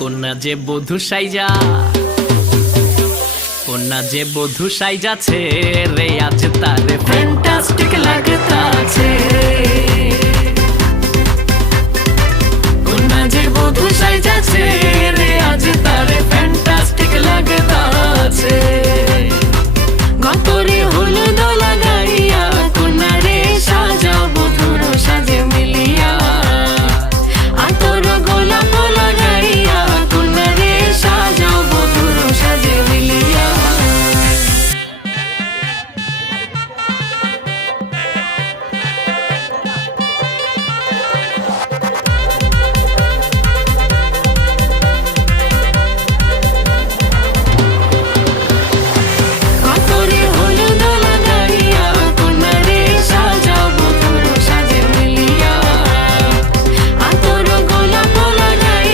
কন্যা যে বধূ সাইজা, কন্যা যে বধূ সাইজাছে রে, আজ তারে ফ্যান্টাস্টিক লাগতাছে।